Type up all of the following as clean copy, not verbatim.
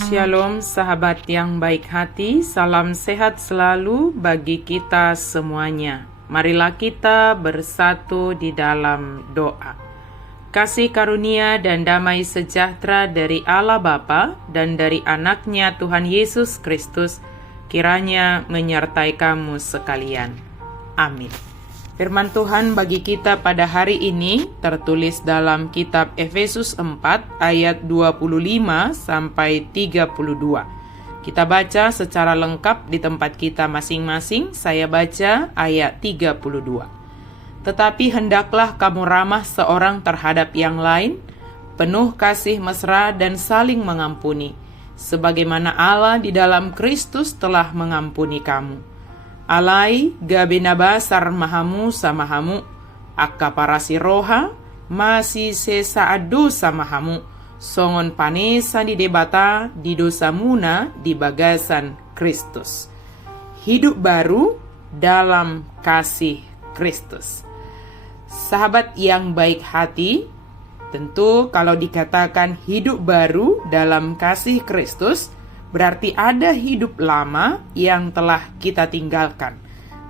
Shalom sahabat yang baik hati, salam sehat selalu bagi kita semuanya. Marilah kita bersatu di dalam doa. Kasih karunia dan damai sejahtera dari Allah Bapa dan dari anaknya Tuhan Yesus Kristus kiranya menyertai kamu sekalian. Amin. Firman Tuhan bagi kita pada hari ini tertulis dalam kitab Efesus 4 ayat 25 sampai 32. Kita baca secara lengkap di tempat kita masing-masing. Saya baca ayat 32. Tetapi hendaklah kamu ramah seorang terhadap yang lain, penuh kasih mesra dan saling mengampuni, sebagaimana Allah di dalam Kristus telah mengampuni kamu. Alai gabenabasar mahamu samahamu, akaparasi roha, masih sesa adu samahamu, songon panesa di debata, di dosa muna, di bagasan Kristus. Hidup baru dalam kasih Kristus. Sahabat yang baik hati, tentu kalau dikatakan hidup baru dalam kasih Kristus, berarti ada hidup lama yang telah kita tinggalkan.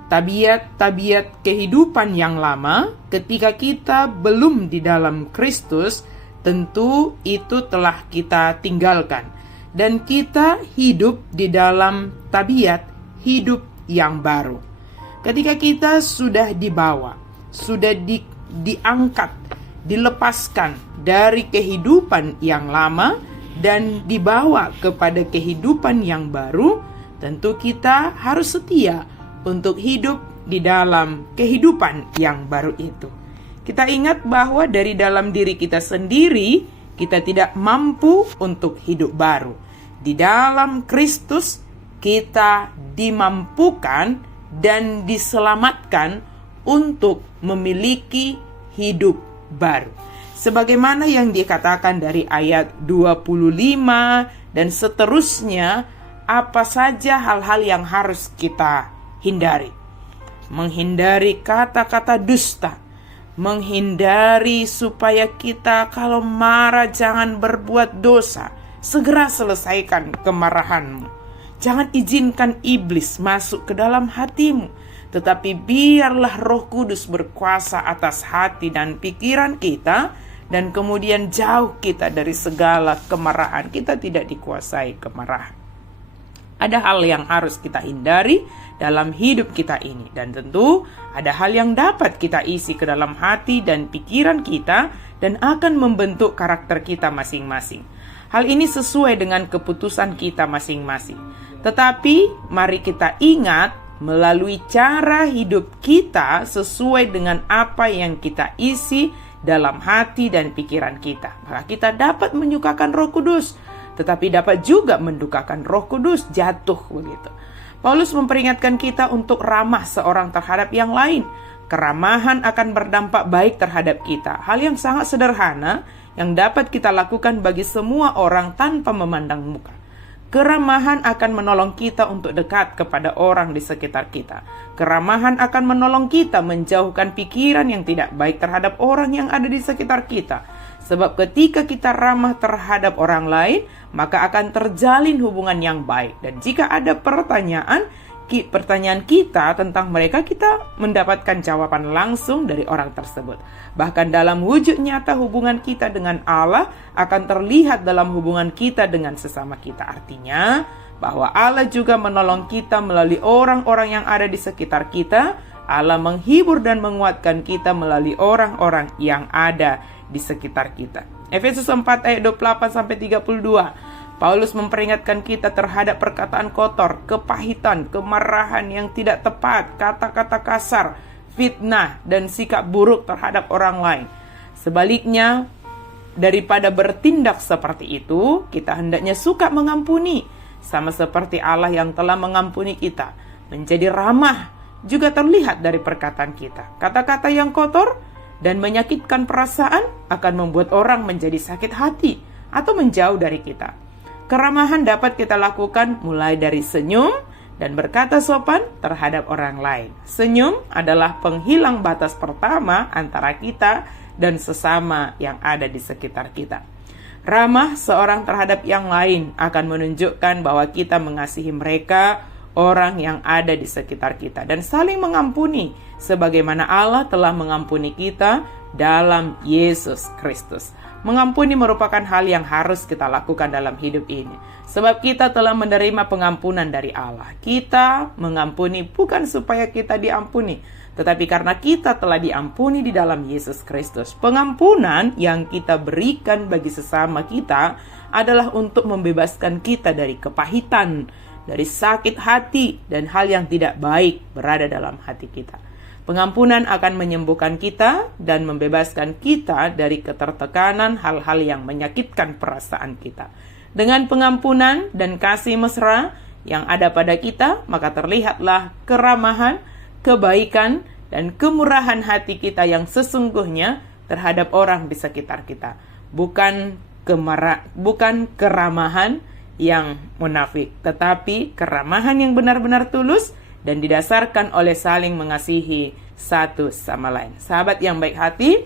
Tabiat-tabiat kehidupan yang lama ketika kita belum di dalam Kristus, tentu itu telah kita tinggalkan. Dan kita hidup di dalam tabiat hidup yang baru. Ketika kita sudah dibawa, sudah diangkat, dilepaskan dari kehidupan yang lama, dan dibawa kepada kehidupan yang baru, tentu kita harus setia untuk hidup di dalam kehidupan yang baru itu. Kita ingat bahwa dari dalam diri kita sendiri, kita tidak mampu untuk hidup baru. Di dalam Kristus, kita dimampukan dan diselamatkan untuk memiliki hidup baru. Sebagaimana yang dikatakan dari ayat 25 dan seterusnya, apa saja hal-hal yang harus kita hindari. Menghindari kata-kata dusta. Menghindari supaya kita kalau marah jangan berbuat dosa. Segera selesaikan kemarahanmu. Jangan izinkan iblis masuk ke dalam hatimu. Tetapi biarlah Roh Kudus berkuasa atas hati dan pikiran kita, dan kemudian jauh kita dari segala kemarahan. Kita tidak dikuasai kemarahan. Ada hal yang harus kita hindari dalam hidup kita ini. Dan tentu ada hal yang dapat kita isi ke dalam hati dan pikiran kita, dan akan membentuk karakter kita masing-masing. Hal ini sesuai dengan keputusan kita masing-masing. Tetapi mari kita ingat, melalui cara hidup kita sesuai dengan apa yang kita isi dalam hati dan pikiran kita, maka kita dapat menyukakan Roh Kudus, tetapi dapat juga mendukakan Roh Kudus, jatuh begitu. Paulus memperingatkan kita untuk ramah seorang terhadap yang lain. Keramahan akan berdampak baik terhadap kita. Hal yang sangat sederhana yang dapat kita lakukan bagi semua orang tanpa memandang muka. Keramahan akan menolong kita untuk dekat kepada orang di sekitar kita. Keramahan akan menolong kita menjauhkan pikiran yang tidak baik terhadap orang yang ada di sekitar kita. Sebab ketika kita ramah terhadap orang lain, maka akan terjalin hubungan yang baik. Dan jika ada pertanyaan kita tentang mereka, kita mendapatkan jawaban langsung dari orang tersebut. Bahkan dalam wujud nyata hubungan kita dengan Allah akan terlihat dalam hubungan kita dengan sesama kita. Artinya bahwa Allah juga menolong kita melalui orang-orang yang ada di sekitar kita. Allah menghibur dan menguatkan kita melalui orang-orang yang ada di sekitar kita. Efesus 4 ayat 28-32. Paulus memperingatkan kita terhadap perkataan kotor, kepahitan, kemarahan yang tidak tepat, kata-kata kasar, fitnah, dan sikap buruk terhadap orang lain. Sebaliknya, daripada bertindak seperti itu, kita hendaknya suka mengampuni, sama seperti Allah yang telah mengampuni kita. Menjadi ramah juga terlihat dari perkataan kita. Kata-kata yang kotor dan menyakitkan perasaan akan membuat orang menjadi sakit hati atau menjauh dari kita. Keramahan dapat kita lakukan mulai dari senyum dan berkata sopan terhadap orang lain. Senyum adalah penghilang batas pertama antara kita dan sesama yang ada di sekitar kita. Ramah seorang terhadap yang lain akan menunjukkan bahwa kita mengasihi mereka, orang yang ada di sekitar kita, dan saling mengampuni sebagaimana Allah telah mengampuni kita dalam Yesus Kristus. Mengampuni merupakan hal yang harus kita lakukan dalam hidup ini, sebab kita telah menerima pengampunan dari Allah. Kita mengampuni bukan supaya kita diampuni, tetapi karena kita telah diampuni di dalam Yesus Kristus. Pengampunan yang kita berikan bagi sesama kita adalah untuk membebaskan kita dari kepahitan, dari sakit hati, dan hal yang tidak baik berada dalam hati kita. Pengampunan akan menyembuhkan kita dan membebaskan kita dari ketertekanan hal-hal yang menyakitkan perasaan kita. Dengan pengampunan dan kasih mesra yang ada pada kita, maka terlihatlah keramahan, kebaikan, dan kemurahan hati kita yang sesungguhnya terhadap orang di sekitar kita. Bukan keramahan yang munafik, tetapi keramahan yang benar-benar tulus dan didasarkan oleh saling mengasihi satu sama lain. Sahabat yang baik hati,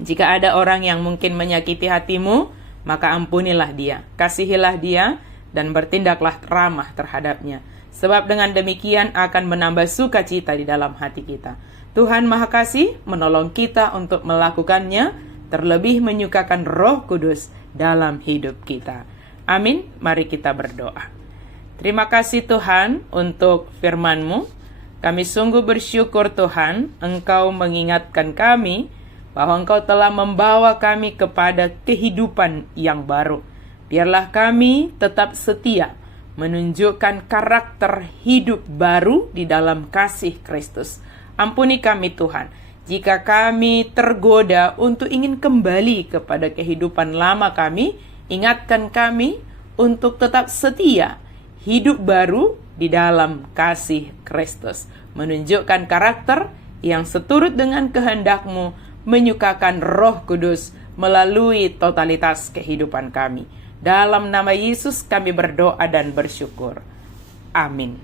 jika ada orang yang mungkin menyakiti hatimu, maka ampunilah dia, kasihilah dia, dan bertindaklah ramah terhadapnya. Sebab dengan demikian akan menambah sukacita di dalam hati kita. Tuhan Maha Kasih menolong kita untuk melakukannya, terlebih menyukakan Roh Kudus dalam hidup kita. Amin. Mari kita berdoa. Terima kasih Tuhan untuk firman-Mu. Kami sungguh bersyukur Tuhan, Engkau mengingatkan kami bahwa Engkau telah membawa kami kepada kehidupan yang baru. Biarlah kami tetap setia menunjukkan karakter hidup baru di dalam kasih Kristus. Ampuni kami Tuhan, jika kami tergoda untuk ingin kembali kepada kehidupan lama kami. Ingatkan kami untuk tetap setia hidup baru di dalam kasih Kristus, menunjukkan karakter yang seturut dengan kehendak-Mu, menyukakan Roh Kudus melalui totalitas kehidupan kami. Dalam nama Yesus kami berdoa dan bersyukur. Amin.